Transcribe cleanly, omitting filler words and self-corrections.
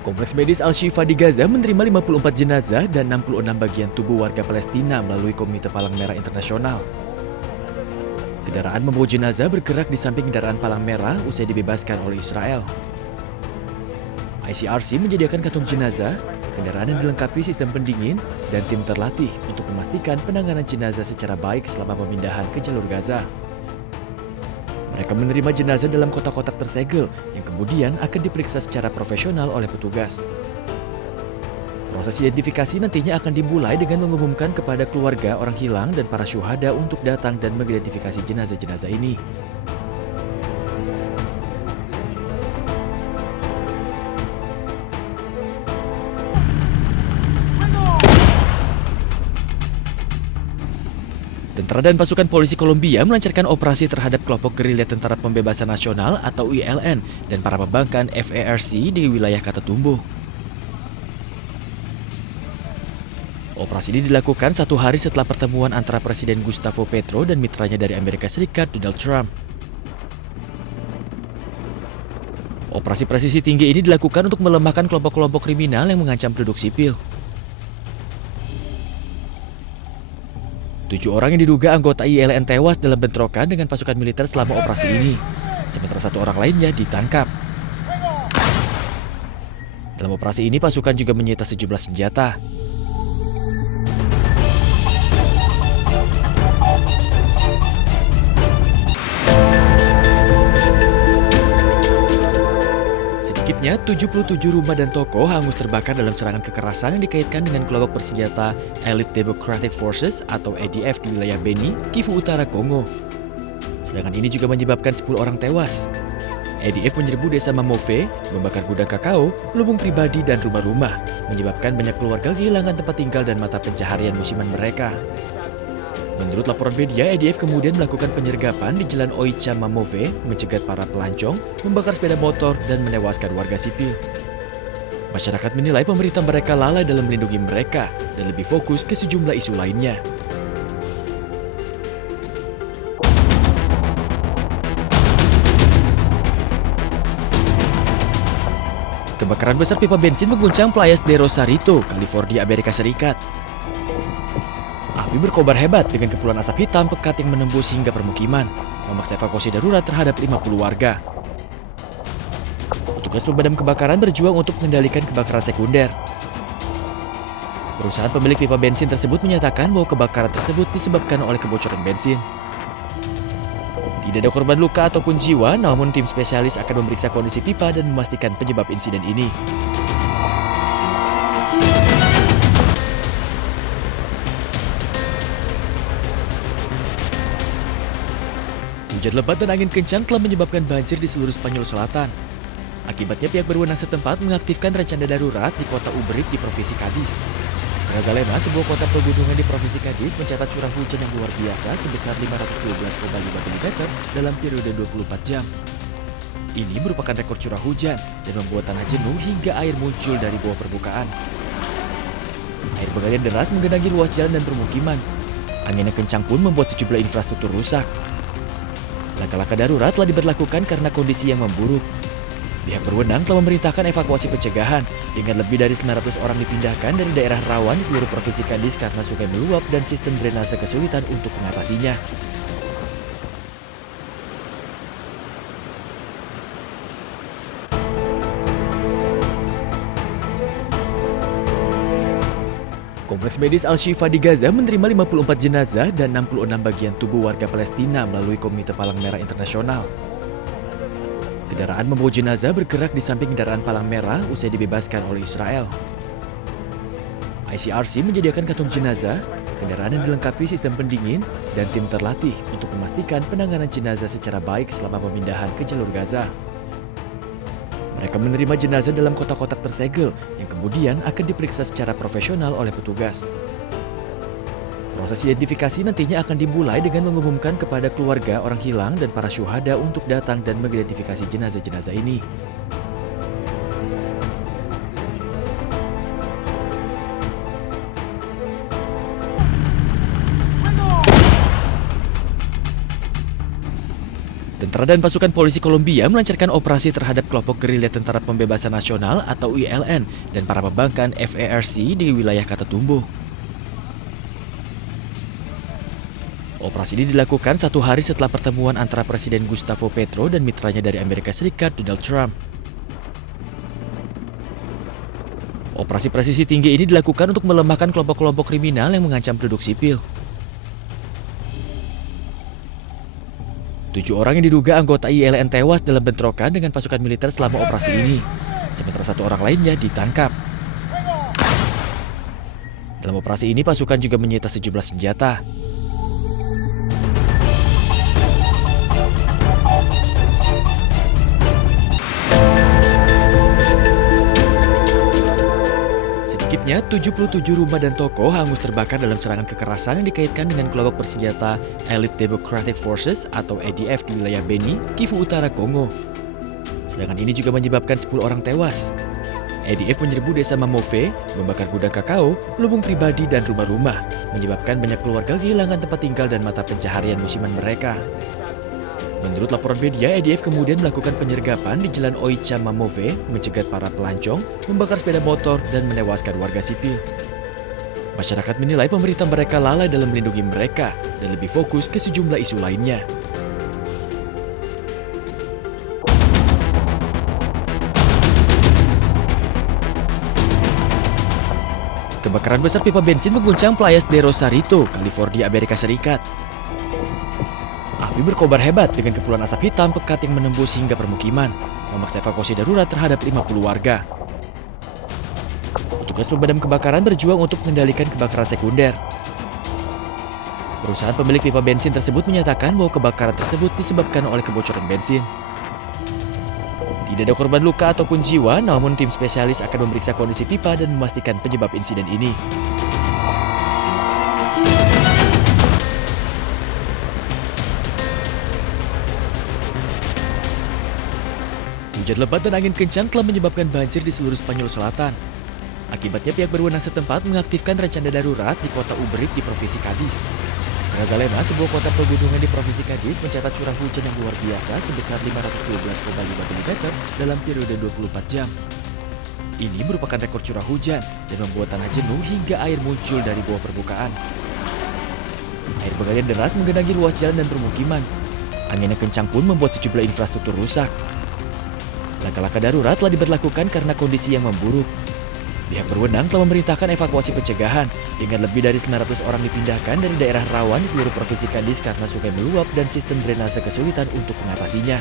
Kompleks medis Al-Shifa di Gaza menerima 54 jenazah dan 66 bagian tubuh warga Palestina melalui Komite Palang Merah Internasional. Kendaraan membawa jenazah bergerak di samping kendaraan Palang Merah usai dibebaskan oleh Israel. ICRC menyediakan kantong jenazah, kendaraan yang dilengkapi sistem pendingin, dan tim terlatih untuk memastikan penanganan jenazah secara baik selama pemindahan ke jalur Gaza. Mereka menerima jenazah dalam kotak-kotak tersegel yang kemudian akan diperiksa secara profesional oleh petugas. Proses identifikasi nantinya akan dimulai dengan mengumumkan kepada keluarga orang hilang dan para syuhada untuk datang dan mengidentifikasi jenazah-jenazah ini. Tentara dan pasukan polisi Kolombia melancarkan operasi terhadap kelompok gerilya Tentara Pembebasan Nasional atau ILN dan para pembangkang FARC di wilayah Catatumbo. Operasi ini dilakukan 1 hari setelah pertemuan antara Presiden Gustavo Petro dan mitranya dari Amerika Serikat, Donald Trump. Operasi presisi tinggi ini dilakukan untuk melemahkan kelompok-kelompok kriminal yang mengancam penduduk sipil. 7 orang yang diduga anggota ILN tewas dalam bentrokan dengan pasukan militer selama operasi ini, sementara 1 orang lainnya ditangkap. Dalam operasi ini, pasukan juga menyita sejumlah senjata. Sedikitnya 77 rumah dan toko hangus terbakar dalam serangan kekerasan yang dikaitkan dengan kelompok bersenjata Elite Democratic Forces atau EDF di wilayah Beni, Kivu Utara, Kongo. Serangan ini juga menyebabkan 10 orang tewas. EDF menyerbu desa Mamove, membakar gudang kakao, lubung pribadi dan rumah-rumah, menyebabkan banyak keluarga kehilangan tempat tinggal dan mata pencaharian musiman mereka. Menurut laporan media, EDF kemudian melakukan penyergapan di Jalan Oicha Mamove, mencegat para pelancong, membakar sepeda motor, dan menewaskan warga sipil. Masyarakat menilai pemerintah mereka lalai dalam melindungi mereka dan lebih fokus ke sejumlah isu lainnya. Kebakaran besar pipa bensin mengguncang Playas de Rosarito, California, Amerika Serikat. Api berkobar hebat dengan kepulan asap hitam pekat yang menembus hingga permukiman, memaksa evakuasi darurat terhadap 50 warga. Petugas pemadam kebakaran berjuang untuk mengendalikan kebakaran sekunder. Perusahaan pemilik pipa bensin tersebut menyatakan bahwa kebakaran tersebut disebabkan oleh kebocoran bensin. Tidak ada korban luka ataupun jiwa, namun tim spesialis akan memeriksa kondisi pipa dan memastikan penyebab insiden ini. Hujan lebat dan angin kencang telah menyebabkan banjir di seluruh Spanyol Selatan. Akibatnya pihak berwenang setempat mengaktifkan rencana darurat di kota Ubrik di Provinsi Cádiz. Grazalema, sebuah kota pegunungan di Provinsi Cádiz, mencatat curah hujan yang luar biasa sebesar 512,5 mm dalam periode 24 jam. Ini merupakan rekor curah hujan dan membuat tanah jenuh hingga air muncul dari bawah permukaan. Air mengalir deras menggenangi ruas jalan dan permukiman. Angin yang kencang pun membuat sejumlah infrastruktur rusak. Langkah-langkah darurat telah diberlakukan karena kondisi yang memburuk. Pihak berwenang telah memerintahkan evakuasi pencegahan dengan lebih dari 900 orang dipindahkan dari daerah rawan di seluruh Provinsi Cádiz karena sungai meluap dan sistem drainase kesulitan untuk mengatasinya. Kompleks medis Al-Shifa di Gaza menerima 54 jenazah dan 66 bagian tubuh warga Palestina melalui Komite Palang Merah Internasional. Kendaraan membawa jenazah bergerak di samping kendaraan Palang Merah usai dibebaskan oleh Israel. ICRC menyediakan kantong jenazah, kendaraan yang dilengkapi sistem pendingin, dan tim terlatih untuk memastikan penanganan jenazah secara baik selama pemindahan ke jalur Gaza. Mereka menerima jenazah dalam kotak-kotak tersegel yang kemudian akan diperiksa secara profesional oleh petugas. Proses identifikasi nantinya akan dimulai dengan mengumumkan kepada keluarga orang hilang dan para syuhada untuk datang dan mengidentifikasi jenazah-jenazah ini. Tentara dan pasukan polisi Kolombia melancarkan operasi terhadap kelompok gerilya Tentara Pembebasan Nasional atau ILN dan para pembangkang FARC di wilayah Catatumbo. Operasi ini dilakukan 1 hari setelah pertemuan antara Presiden Gustavo Petro dan mitranya dari Amerika Serikat, Donald Trump. Operasi presisi tinggi ini dilakukan untuk melemahkan kelompok-kelompok kriminal yang mengancam penduduk sipil. 7 orang yang diduga anggota ILN tewas dalam bentrokan dengan pasukan militer selama operasi ini, sementara 1 orang lainnya ditangkap. Dalam operasi ini, pasukan juga menyita sejumlah senjata. Sedikitnya 77 rumah dan toko hangus terbakar dalam serangan kekerasan yang dikaitkan dengan kelompok bersenjata Elite Democratic Forces atau EDF di wilayah Beni, Kivu Utara, Kongo. Serangan ini juga menyebabkan 10 orang tewas. EDF menyerbu desa Mamove, membakar gudang kakao, lubung pribadi dan rumah-rumah, menyebabkan banyak keluarga kehilangan tempat tinggal dan mata pencaharian musiman mereka. Menurut laporan media, EDF kemudian melakukan penyergapan di Jalan Oicha Mamove, mencegat para pelancong, membakar sepeda motor, dan menewaskan warga sipil. Masyarakat menilai pemerintah mereka lalai dalam melindungi mereka dan lebih fokus ke sejumlah isu lainnya. Kebakaran besar pipa bensin mengguncang Playas de Rosarito, California, Amerika Serikat. Api berkobar hebat dengan kepulan asap hitam pekat yang menembus hingga permukiman, memaksa evakuasi darurat terhadap 50 warga. Petugas pemadam kebakaran berjuang untuk mengendalikan kebakaran sekunder. Perusahaan pemilik pipa bensin tersebut menyatakan bahwa kebakaran tersebut disebabkan oleh kebocoran bensin. Tidak ada korban luka ataupun jiwa, namun tim spesialis akan memeriksa kondisi pipa dan memastikan penyebab insiden ini. Hujan lebat dan angin kencang telah menyebabkan banjir di seluruh Spanyol Selatan. Akibatnya pihak berwenang setempat mengaktifkan rencana darurat di kota Ubrit di Provinsi Cadiz. Grazalema, sebuah kota pegunungan di Provinsi Cadiz, mencatat curah hujan yang luar biasa sebesar 512,5 mm dalam periode 24 jam. Ini merupakan rekor curah hujan dan membuat tanah jenuh hingga air muncul dari bawah permukaan. Air bergalian deras menggenangi ruas jalan dan permukiman. Angin yang kencang pun membuat sejumlah infrastruktur rusak. Langkah-langkah darurat telah diberlakukan karena kondisi yang memburuk. Pihak berwenang telah memerintahkan evakuasi pencegahan dengan lebih dari 900 orang dipindahkan dari daerah rawan di seluruh provinsi Cadiz karena sungai meluap dan sistem drainase kesulitan untuk mengatasinya.